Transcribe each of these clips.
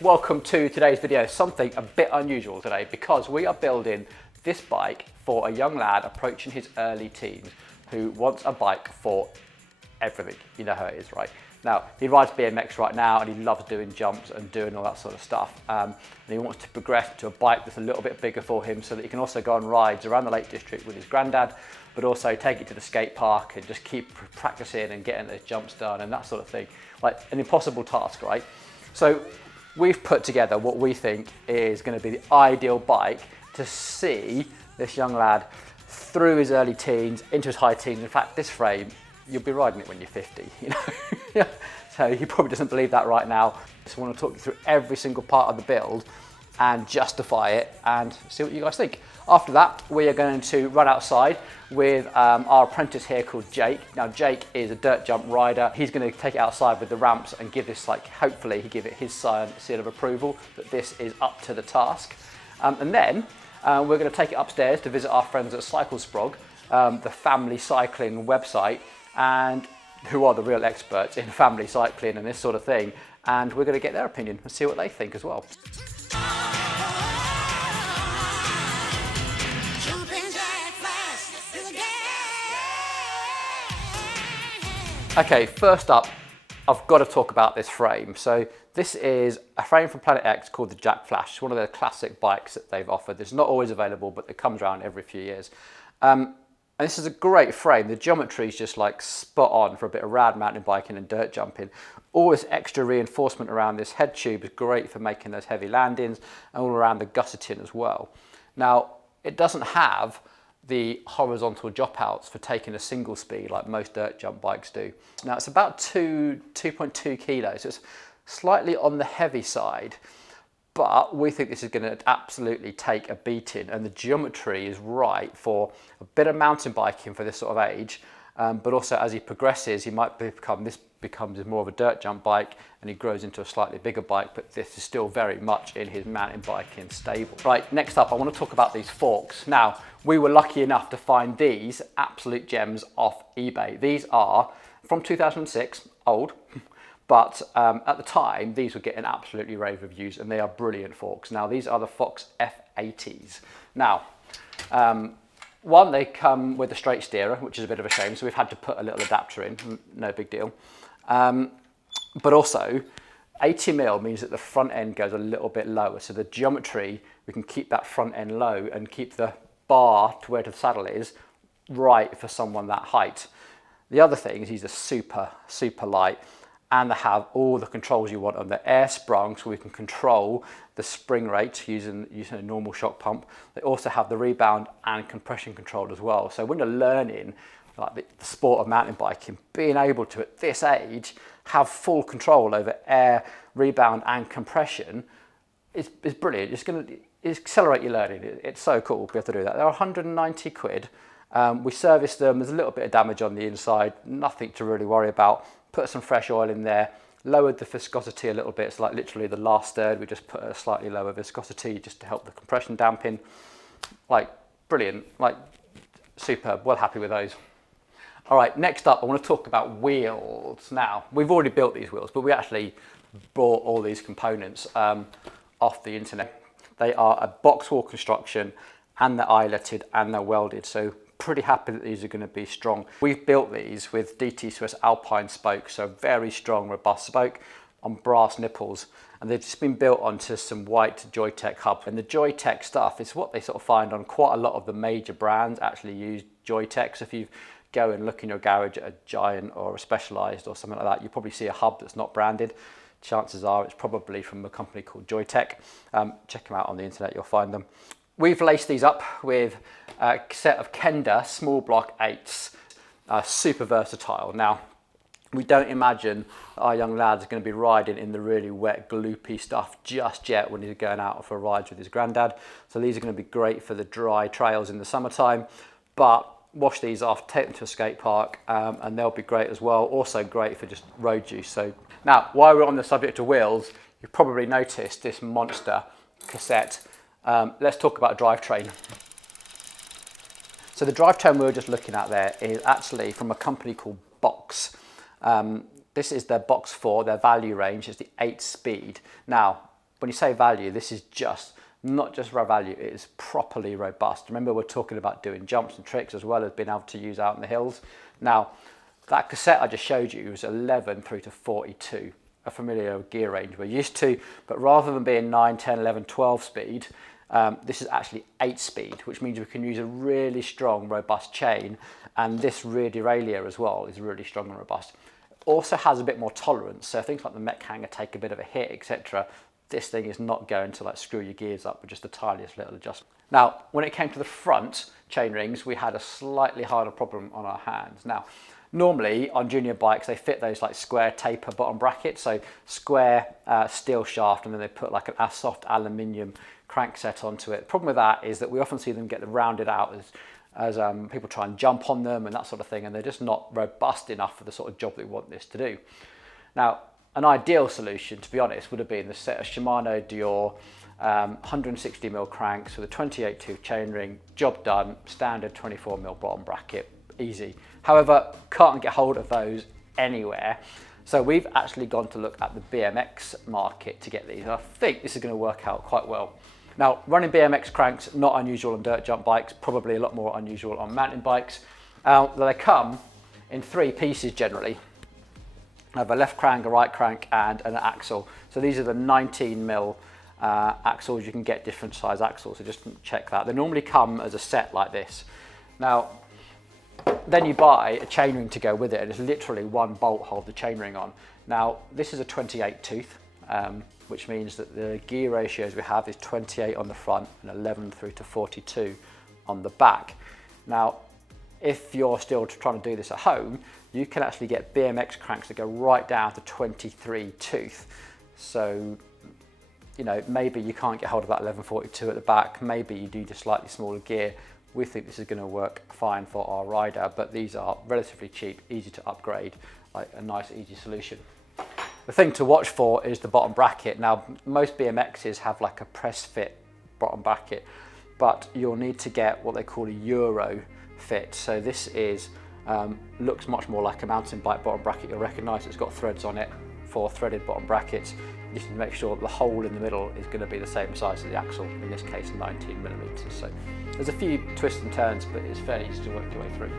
welcome to today's video. Something a bit unusual today because we are building this bike for a young lad approaching his early teens who wants a bike for everything. You know how it is, right? Now, he rides BMX right now and he loves doing jumps and doing all that sort of stuff. And he wants to progress to a bike that's a little bit bigger for him so that he can also go on rides around the Lake District with his granddad, but also take it to the skate park and just keep practicing and getting those jumps done and that sort of thing. Like an impossible task, right? So we've put together what we think is going to be the ideal bike to see this young lad through his early teens into his high teens. In fact, this frame, you'll be riding it when you're 50, you know. So he probably doesn't believe that right now. Just want to talk you through every single part of the build and justify it and see what you guys think. After that, we are going to run outside with our apprentice here called Jake. Now, Jake is a dirt jump rider. He's going to take it outside with the ramps and give this, like, hopefully he give it his seal of approval that this is up to the task. And then we're going to take it upstairs to visit our friends at Cycle Sprog, the family cycling website, and who are the real experts in family cycling and this sort of thing. And we're going to get their opinion and see what they think as well. Okay, first up, I've got to talk about this frame. So this is a frame from Planet X called the Jack Flash. It's one of their classic bikes that they've offered. It's not always available, but it comes around every few years. And this is a great frame. The geometry is just like spot on for a bit of rad mountain biking and dirt jumping. All this extra reinforcement around this head tube is great for making those heavy landings and all around the gusseting as well. Now, it doesn't have the horizontal drop outs for taking a single speed like most dirt jump bikes do. Now it's about 2.2 kilos, so it's slightly on the heavy side, but we think this is going to absolutely take a beating, and the geometry is right for a bit of mountain biking for this sort of age, but also as he progresses, he might becomes more of a dirt jump bike and he grows into a slightly bigger bike, but this is still very much in his mountain biking stable. Right, next up I want to talk about these forks. Now, we were lucky enough to find these absolute gems off eBay. These are from 2006, old, but at the time these were getting absolutely rave reviews and they are brilliant forks. Now, these are the Fox F80s. Now, one, they come with a straight steerer, which is a bit of a shame, so we've had to put a little adapter in, no big deal. But also, 80mm means that the front end goes a little bit lower, so the geometry, we can keep that front end low and keep the bar to where the saddle is right for someone that height. The other thing is these are super light, and they have all the controls you want on the air sprung, so we can control the spring rate using a normal shock pump. They also have the rebound and compression control as well. So when you're learning like the sport of mountain biking, being able to at this age have full control over air, rebound and compression is brilliant. It's going to accelerate your learning. It's so cool to be able to do that. They're 190 quid. We serviced them. There's a little bit of damage on the inside, nothing to really worry about. Put some fresh oil in there, lowered the viscosity a little bit. It's like literally the last third, we just put a slightly lower viscosity just to help the compression dampen. Like, brilliant, like superb, well happy with those. All right, next up, I want to talk about wheels. Now, we've already built these wheels, but we actually bought all these components off the internet. They are a box wall construction and they're eyeletted and they're welded. So pretty happy that these are going to be strong. We've built these with DT Swiss Alpine Spokes, so very strong, robust spoke on brass nipples. And they've just been built onto some white JoyTech hub. And the JoyTech stuff is what they sort of find on quite a lot of the major brands actually use JoyTech. So if you go and look in your garage at a Giant or a Specialized or something like that, you probably see a hub that's not branded. Chances are it's probably from a company called JoyTech. Check them out on the internet, you'll find them. We've laced these up with a set of Kenda small block 8s, super versatile. Now, we don't imagine our young lad's going to be riding in the really wet, gloopy stuff just yet when he's going out for rides with his granddad. So these are going to be great for the dry trails in the summertime, but wash these off, take them to a skate park, and they'll be great as well. Also great for just road use. So now, while we're on the subject of wheels, you've probably noticed this monster cassette. Let's talk about a drivetrain. So the drivetrain we were just looking at there is actually from a company called Box. This is their Box 4, their value range is the 8 speed. Now, when you say value, this is just not just raw value, it is properly robust. Remember, we're talking about doing jumps and tricks as well as being able to use out in the hills. Now, that cassette I just showed you was 11 through to 42, a familiar gear range we're used to, but rather than being 9, 10, 11, 12 speed, this is actually 8 speed, which means we can use a really strong, robust chain, and this rear derailleur as well is really strong and robust. It also has a bit more tolerance, so things like the mech hanger take a bit of a hit, etc. This thing is not going to like screw your gears up with just the tiniest little adjustment. Now, when it came to the front chain rings, we had a slightly harder problem on our hands. Now, normally on junior bikes, they fit those like square taper bottom brackets, so square steel shaft, and then they put like a soft aluminium crankset onto it. The problem with that is that we often see them get them rounded out as people try and jump on them and that sort of thing, and they're just not robust enough for the sort of job that we want this to do. Now, an ideal solution, to be honest, would have been the set of Shimano Dior 160mm cranks with a 28 tooth chainring, job done, standard 24mm bottom bracket, easy. However, can't get hold of those anywhere. So we've actually gone to look at the BMX market to get these. And I think this is going to work out quite well. Now, running BMX cranks, not unusual on dirt jump bikes, probably a lot more unusual on mountain bikes. They come in 3 pieces generally. I have a left crank, a right crank, and an axle. So these are the 19mm axles. You can get different size axles, so just check that. They normally come as a set like this. Now, then you buy a chainring to go with it, and it's literally one bolt hold the chainring on. Now, this is a 28 tooth, which means that the gear ratios we have is 28 on the front and 11 through to 42 on the back. Now, if you're still trying to do this at home, you can actually get BMX cranks that go right down to 23 tooth. So, you know, maybe you can't get hold of that 1142 at the back, maybe you need a slightly smaller gear. We think this is going to work fine for our rider, but these are relatively cheap, easy to upgrade, like a nice easy solution. The thing to watch for is the bottom bracket. Now, most BMXs have like a press fit bottom bracket, but you'll need to get what they call a Euro fit. So this is looks much more like a mountain bike bottom bracket. You'll recognise it's got threads on it, 4 threaded bottom brackets. You just need to make sure that the hole in the middle is going to be the same size as the axle, in this case 19mm. So there's a few twists and turns, but it's fairly easy to work your way through.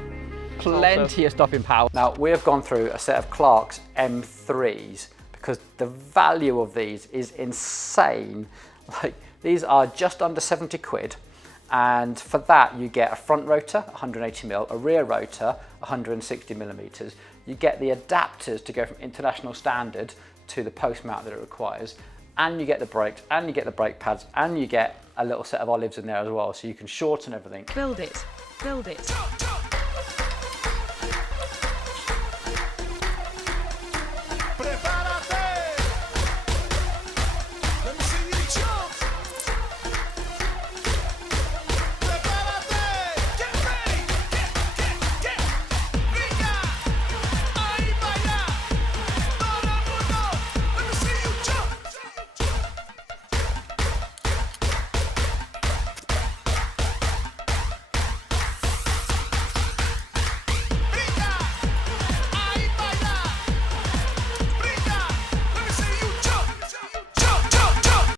Plenty of stopping power. Now, we have gone through a set of Clark's M3s because the value of these is insane. Like, these are just under 70 quid. And for that, you get a front rotor, 180mm, a rear rotor, 160mm. You get the adapters to go from international standard to the post mount that it requires, and you get the brakes, and you get the brake pads, and you get a little set of olives in there as well, so you can shorten everything. Build it, build it.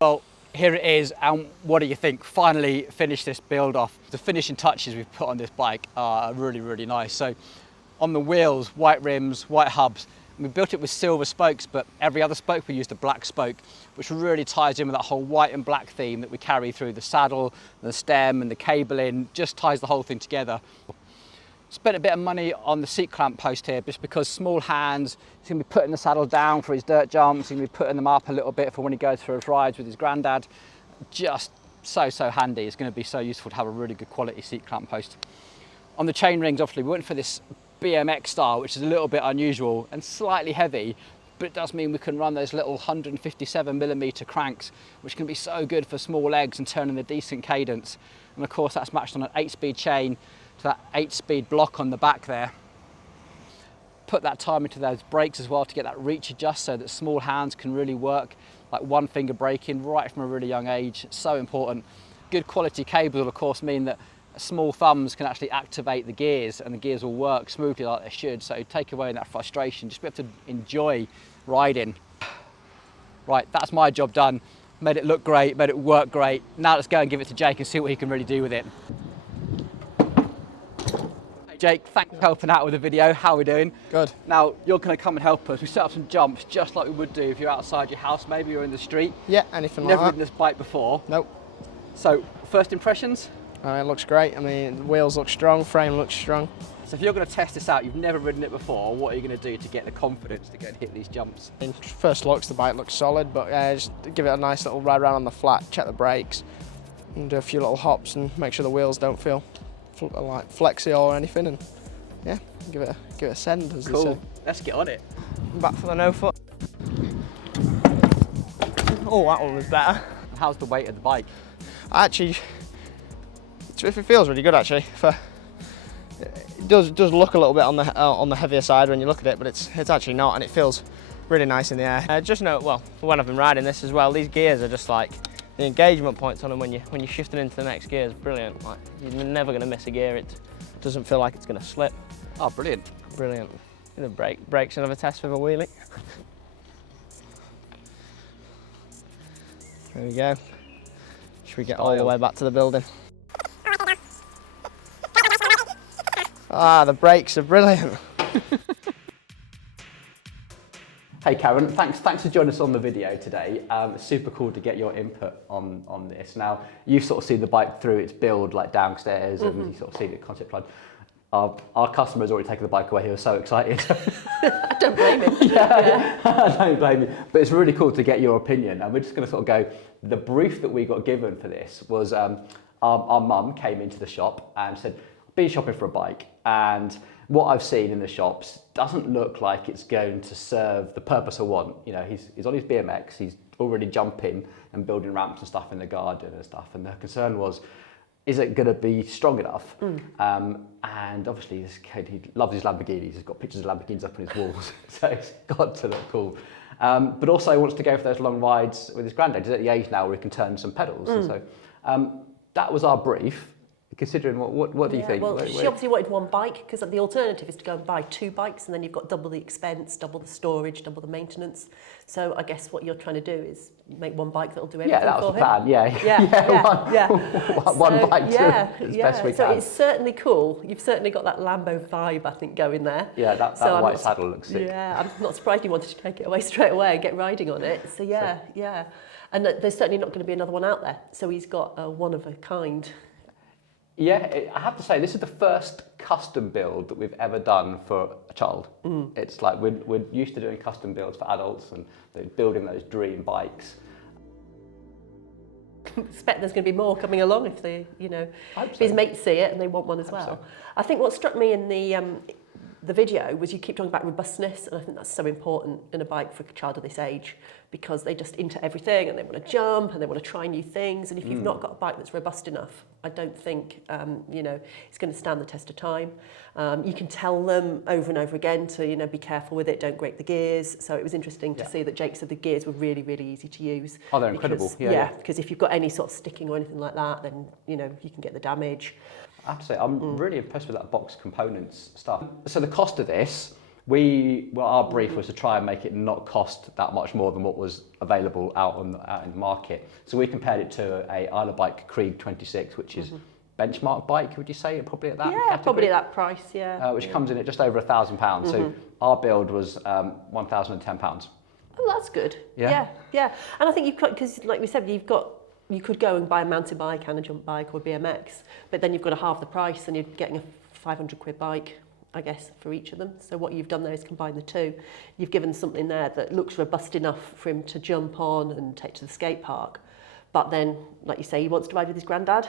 Well, here it is, and what do you think? Finally finished this build off. The finishing touches we've put on this bike are really, really nice. So on the wheels, white rims, white hubs. We built it with silver spokes, but every other spoke we used a black spoke, which really ties in with that whole white and black theme that we carry through the saddle, the stem and the cabling, just ties the whole thing together. Spent a bit of money on the seat clamp post here just because small hands, he's going to be putting the saddle down for his dirt jumps, he's going to be putting them up a little bit for when he goes for his rides with his granddad. Just so handy. It's going to be so useful to have a really good quality seat clamp post. On the chain rings, obviously we went for this BMX style, which is a little bit unusual and slightly heavy, but it does mean we can run those little 157mm cranks, which can be so good for small legs and turning a decent cadence. And of course that's matched on an 8-speed chain to that 8-speed block on the back there. Put that time into those brakes as well to get that reach adjust so that small hands can really work, like one finger braking right from a really young age. It's so important. Good quality cable will of course mean that small thumbs can actually activate the gears and the gears will work smoothly like they should. So take away that frustration, just be able to enjoy riding. Right, that's my job done. made it look great, made it work great. Now let's go and give it to Jake and see what he can really do with it. Hey Jake, thanks for helping out with the video. How are we doing? Good. Now you're going to come and help us. We set up some jumps just like we would do if you're outside your house, maybe you're in the street. Yeah, anything like that. Never ridden this bike before. Nope. So, first impressions? It looks great. I mean, the wheels look strong, frame looks strong. So if you're going to test this out, you've never ridden it before, what are you going to do to get the confidence to go and hit these jumps? In first looks, the bike looks solid, but just give it a nice little ride around on the flat, check the brakes, and do a few little hops and make sure the wheels don't feel like flexy or anything, and yeah, give it a send, as they say. Cool, let's get on it. Back for the no foot. Oh, that one was better. How's the weight of the bike? Actually, it feels really good actually. It does look a little bit on the heavier side when you look at it, but it's actually not, and it feels really nice in the air. Just note, well, for when I've been riding this as well, these gears are just like the engagement points on them when you're shifting into the next gear is brilliant. Like, you're never going to miss a gear. It doesn't feel like it's going to slip. Oh, brilliant. Brilliant. The brakes another test with a wheelie. There we go. Should we get all the way back to the building? Ah, the brakes are brilliant. Hey Karen, thanks for joining us on the video today. It's super cool to get your input on this. Now, you've sort of seen the bike through its build, like downstairs, and you sort of seen it concept ride. Our customer's already taken the bike away. He was so excited. I don't blame him. Yeah, I don't blame you. But it's really cool to get your opinion. And we're just going to sort of go, the brief that we got given for this was our mum came into the shop and said, been shopping for a bike, and what I've seen in the shops doesn't look like it's going to serve the purpose I want. You know, he's on his BMX, he's already jumping and building ramps and stuff in the garden and stuff, and the concern was, is it going to be strong enough? And obviously this kid, he loves his Lamborghinis, he's got pictures of Lamborghinis up on his walls, so it's got to look cool. But also he wants to go for those long rides with his granddad. He's at the age now where he can turn some pedals. And so that was our brief. Considering what do you think? Well, she obviously wanted one bike, because the alternative is to go and buy two bikes, and then you've got double the expense, double the storage, double the maintenance. So I guess what you're trying to do is make one bike that'll do everything for him. Yeah, that was the plan. Yeah. One bike as best we can. So it's certainly cool. You've certainly got that Lambo vibe, I think, going there. Yeah, that white saddle looks sick. Yeah, I'm not surprised you wanted to take it away straight away and get riding on it. So yeah. And there's certainly not going to be another one out there. So he's got a one of a kind. Yeah, I have to say, this is the first custom build that we've ever done for a child. It's like we're used to doing custom builds for adults and building those dream bikes. I expect there's going to be more coming along if if his mates see it and they want one as well. So. I think what struck me in the video was you keep talking about robustness, and I think that's so important in a bike for a child of this age, because they just into everything and they want to jump and they want to try new things, and if you've not got a bike that's robust enough, I don't think it's going to stand the test of time. You can tell them over and over again to be careful with it, don't grate the gears. So it was interesting to see that Jake said the gears were really, really easy to use. Oh, they're incredible. Because if you've got any sort of sticking or anything like that, then you can get the damage. I have to say, I'm really impressed with that box components stuff. So the cost of this, our brief was to try and make it not cost that much more than what was available out in the market. So we compared it to a Isle of Bike Krieg 26, which is benchmark bike, would you say? Probably at that category? Probably at that price, yeah. Which comes in at just over £1,000. So our build was £1,010. Oh, that's good. Yeah. And I think you've got, because like we said, you could go and buy a mountain bike and a jump bike or BMX, but then you've got to halve the price and you're getting a 500 quid bike, I guess, for each of them. So what you've done there is combine the two. You've given something there that looks robust enough for him to jump on and take to the skate park. But then, like you say, he wants to ride with his granddad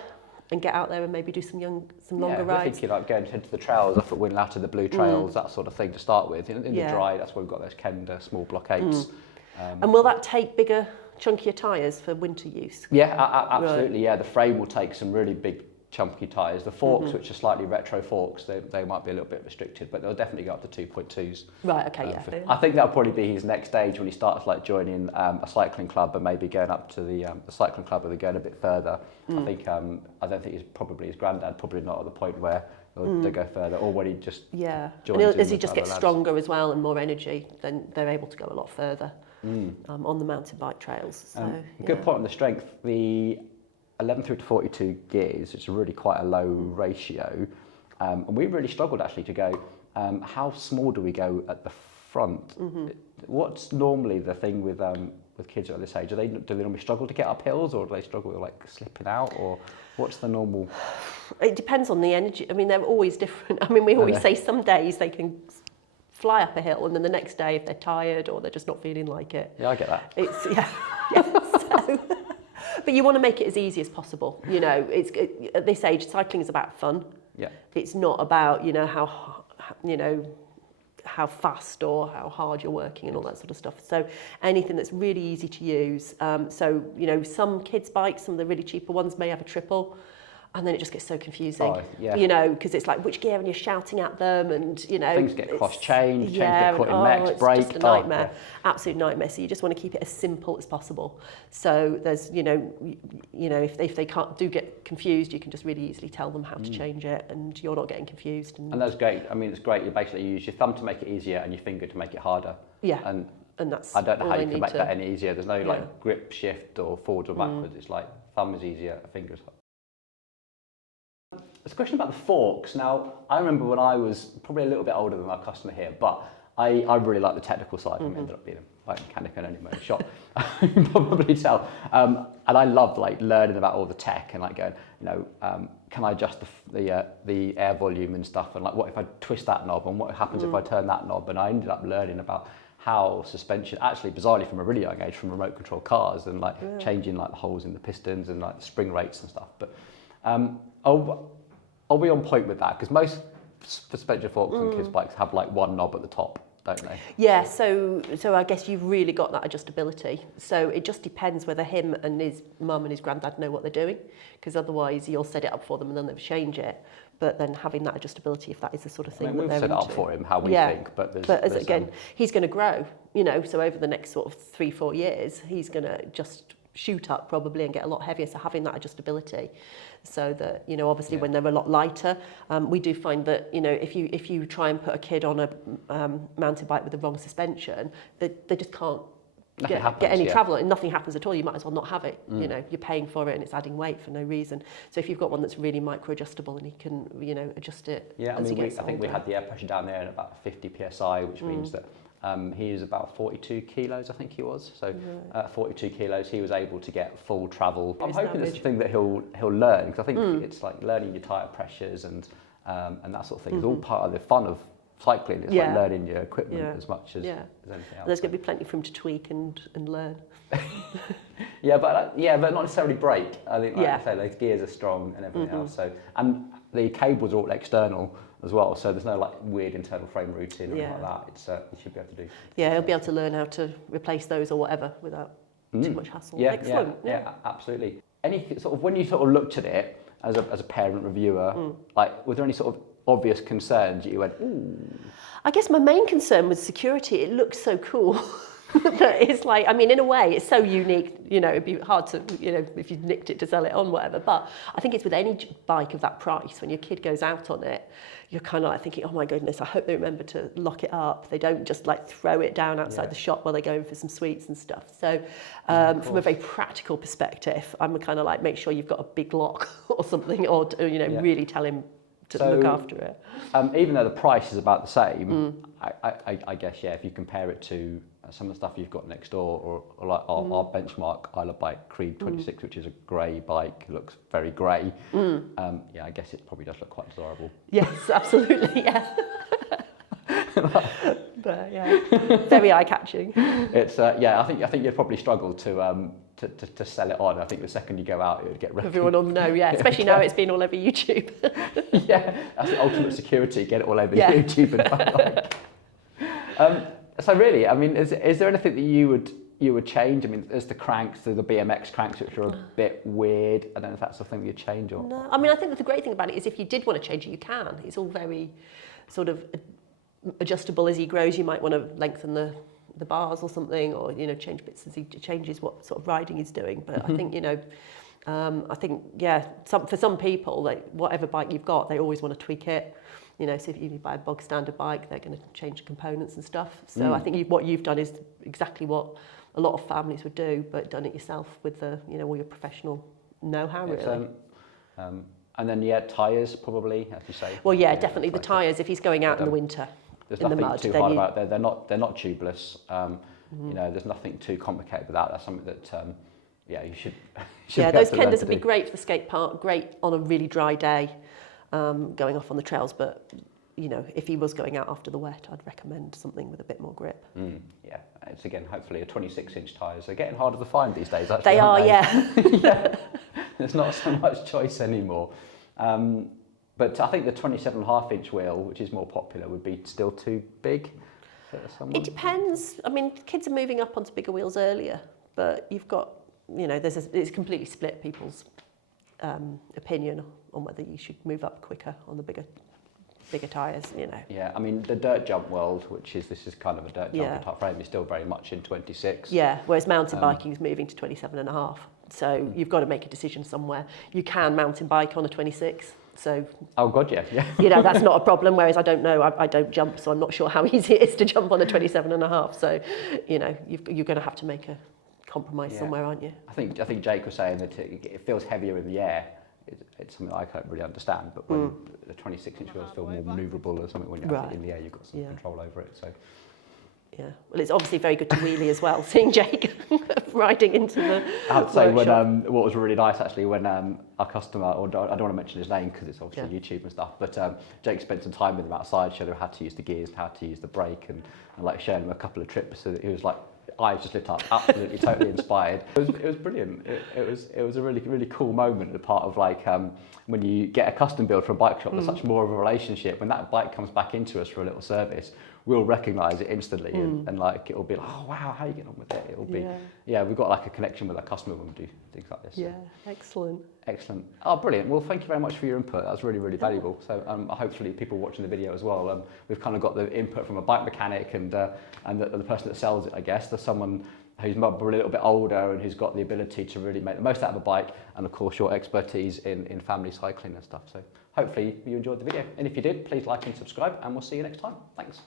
and get out there and maybe do some longer rides. We're thinking like going to the trails up at Winlatter, the blue trails, that sort of thing to start with. In the dry, that's where we've got those Kenda small block 8s. And will that take bigger, chunkier tyres for winter use? Yeah, absolutely. Yeah, the frame will take some really big chunky tyres. The forks, which are slightly retro forks, they might be a little bit restricted, but they'll definitely go up to 2.2s. Right, okay, I think that'll probably be his next stage when he starts like joining a cycling club and maybe going up to the cycling club, where they're going a bit further. I don't think his granddad probably not at the point where they go further, or when he just joins and as he with just other gets lads. stronger as well and more energy, then they're able to go a lot further. on the mountain bike trails. So, Good point on the strength. The 11 through to 42 gears, it's really quite a low ratio. And we really struggled actually to go, how small do we go at the front? What's normally the thing with kids at this age? Do they normally struggle to get up hills, or do they struggle with like slipping out, or what's the normal? It depends on the energy. I mean, they're always different. I mean, we always say some days they can fly up a hill, and then the next day, if they're tired or they're just not feeling like it. Yeah, I get that. It's so, but you want to make it as easy as possible. You know, at this age, cycling is about fun. Yeah. It's not about how fast or how hard you're working and all that sort of stuff. So anything that's really easy to use. So, you know, some kids' bikes, some of the really cheaper ones may have a triple, and then it just gets so confusing. Oh, yeah. You know, because it's like which gear, and you're shouting at them, and you know Things get cross-chained, chains yeah, get caught in mechs, it's break. just a nightmare, absolute nightmare. So you just want to keep it as simple as possible. So there's, you know, if they do get confused, you can just really easily tell them how to change it, and you're not getting confused. And that's great. I mean, it's great. You basically use your thumb to make it easier and your finger to make it harder. Yeah. And that's I don't know all how they you can need make to- that any easier. There's no like grip shift or forwards or backwards. It's like thumb is easier, fingers. There's a question about the forks. Now, I remember when I was probably a little bit older than our customer here, but I really like the technical side. I ended up being a bike mechanic and only my shop. You can probably tell. And I loved like learning about all the tech and like going, you know, can I adjust the air volume and stuff? And like, what if I twist that knob? And what happens if I turn that knob? And I ended up learning about how suspension, actually bizarrely from a really young age, from remote control cars, and like changing like the holes in the pistons and like the spring rates and stuff. But are we on point with that? Because most suspension forks on kids' bikes have like one knob at the top, don't they? Yeah, so I guess you've really got that adjustability. So it just depends whether him and his mum and his granddad know what they're doing, because otherwise you'll set it up for them and then they'll change it. But then having that adjustability, if that is the sort of thing that we've they're set it up into. for him how we think, but there's again, he's going to grow. You know, so over the next sort of 3-4 years, he's going to just shoot up probably and get a lot heavier. So having that adjustability, so that, you know, obviously when they're a lot lighter, we do find that, you know, if you try and put a kid on a mountain bike with the wrong suspension, they just can't get any travel, and nothing happens at all. You might as well not have it. You know, you're paying for it and it's adding weight for no reason. So if you've got one that's really micro adjustable and he can, you know, adjust it. Yeah, I as mean, he gets I think we had the air pressure down there at about 50 psi, which means that he was about 42 kilos, I think he was. So at 42 kilos, he was able to get full travel. I'm hoping it's the thing that he'll learn, because I think it's like learning your tyre pressures and that sort of thing. It's all part of the fun of cycling. It's like learning your equipment as much as anything else. There's going to be plenty for him to tweak and learn. but not necessarily break. I think, like I say, those gears are strong and everything else. So, and the cables are all external as well, so there's no like weird internal frame routing or anything like that. It's you should be able to do. Yeah, he'll be able to learn how to replace those or whatever without too much hassle. Yeah, excellent. Yeah, absolutely. Any sort of, when you sort of looked at it as a parent reviewer, like, was there any sort of obvious concerns that you went, ooh? I guess my main concern was security. It looks so cool. That it's like, I mean, in a way, it's so unique, you know, it'd be hard to, you know, if you nicked it to sell it on, whatever. But I think it's with any bike of that price, when your kid goes out on it, you're kind of like thinking, oh my goodness, I hope they remember to lock it up. They don't just like throw it down outside the shop while they're going for some sweets and stuff. So from a very practical perspective, I'm kind of like, make sure you've got a big lock or something, or you know, really tell him to look after it. Even though the price is about the same, I guess, if you compare it to some of the stuff you've got next door, or like our benchmark Isla bike, Creed 26, which is a grey bike, looks very grey. I guess it probably does look quite desirable. Yes, absolutely, yeah. But yeah, very eye-catching. It's I think you'd probably struggle to sell it on. I think the second you go out, it would get wrecked. Everyone will know, especially now it's been all over YouTube. That's the ultimate security, get it all over YouTube and so really, I mean, is there anything that you would change? I mean, there's the cranks, the BMX cranks, which are a bit weird. I don't know if that's something you'd change or. No, I mean, I think that the great thing about it is if you did want to change it, you can. It's all very sort of adjustable as he grows. You might want to lengthen the bars or something, or, you know, change bits as he changes what sort of riding he's doing. But I think, you know, for some people, like whatever bike you've got, they always want to tweak it. You know, so if you buy a bog standard bike, they're going to change the components and stuff. So I think what you've done is exactly what a lot of families would do, but done it yourself with the, you know, all your professional know-how, really. And then, yeah, tyres probably, as you say. Well, yeah, definitely the tyres, if he's going out in the winter, there's in the nothing mud. too hard about it. They're not tubeless. You know, there's nothing too complicated with that. That's something that, yeah, you should yeah, be able those to learn Kendas to would be do. great for the skate park, great on a really dry day, going off on the trails, but you know, if he was going out after the wet, I'd recommend something with a bit more grip. Yeah, it's again, hopefully a 26-inch tyres. They're getting harder to find these days, actually. They are, aren't they? yeah. Yeah. There's not so much choice anymore. But I think the 27.5-inch wheel, which is more popular, would be still too big for someone. It depends. I mean, kids are moving up onto bigger wheels earlier, but you've got, you know, it's completely split people's opinion on whether you should move up quicker on the bigger tyres, you know. Yeah, I mean, the dirt jump world, this is kind of a dirt jump type frame, is still very much in 26. Yeah, whereas mountain biking is moving to 27.5. So you've got to make a decision somewhere. You can mountain bike on a 26. So, oh God, yeah. You know, that's not a problem. Whereas I don't know, I don't jump, so I'm not sure how easy it is to jump on a 27.5. So, you know, you're going to have to make a compromise somewhere, aren't you? I think Jake was saying that it feels heavier in the air. It's something I can't really understand, but when the 26-inch wheels feel more manoeuvrable or something when you're actually in the air, you've got some control over it. So. Yeah, well, it's obviously very good to wheelie as well, seeing Jake riding into the I have to say, workshop. what was really nice actually, when our customer, or I don't want to mention his name because it's obviously YouTube and stuff, but Jake spent some time with him outside, showed him how to use the gears, how to use the brake, and like showing him a couple of trips, so that he was like, eyes just lit up, absolutely, totally inspired. It was brilliant. It was a really, really cool moment, the part of like, when you get a custom build from a bike shop, there's such more of a relationship. When that bike comes back into us for a little service, we'll recognise it instantly, and like it'll be like, oh wow, how are you getting on with it? It'll be, we've got like a connection with our customer when we do things like this. Yeah, excellent. Excellent. Oh, brilliant. Well, thank you very much for your input. That was really, really valuable. So hopefully people watching the video as well, we've kind of got the input from a bike mechanic and the person that sells it, I guess. There's someone who's maybe a little bit older and who's got the ability to really make the most out of a bike, and of course your expertise in family cycling and stuff. So hopefully you enjoyed the video. And if you did, please like and subscribe, and we'll see you next time. Thanks.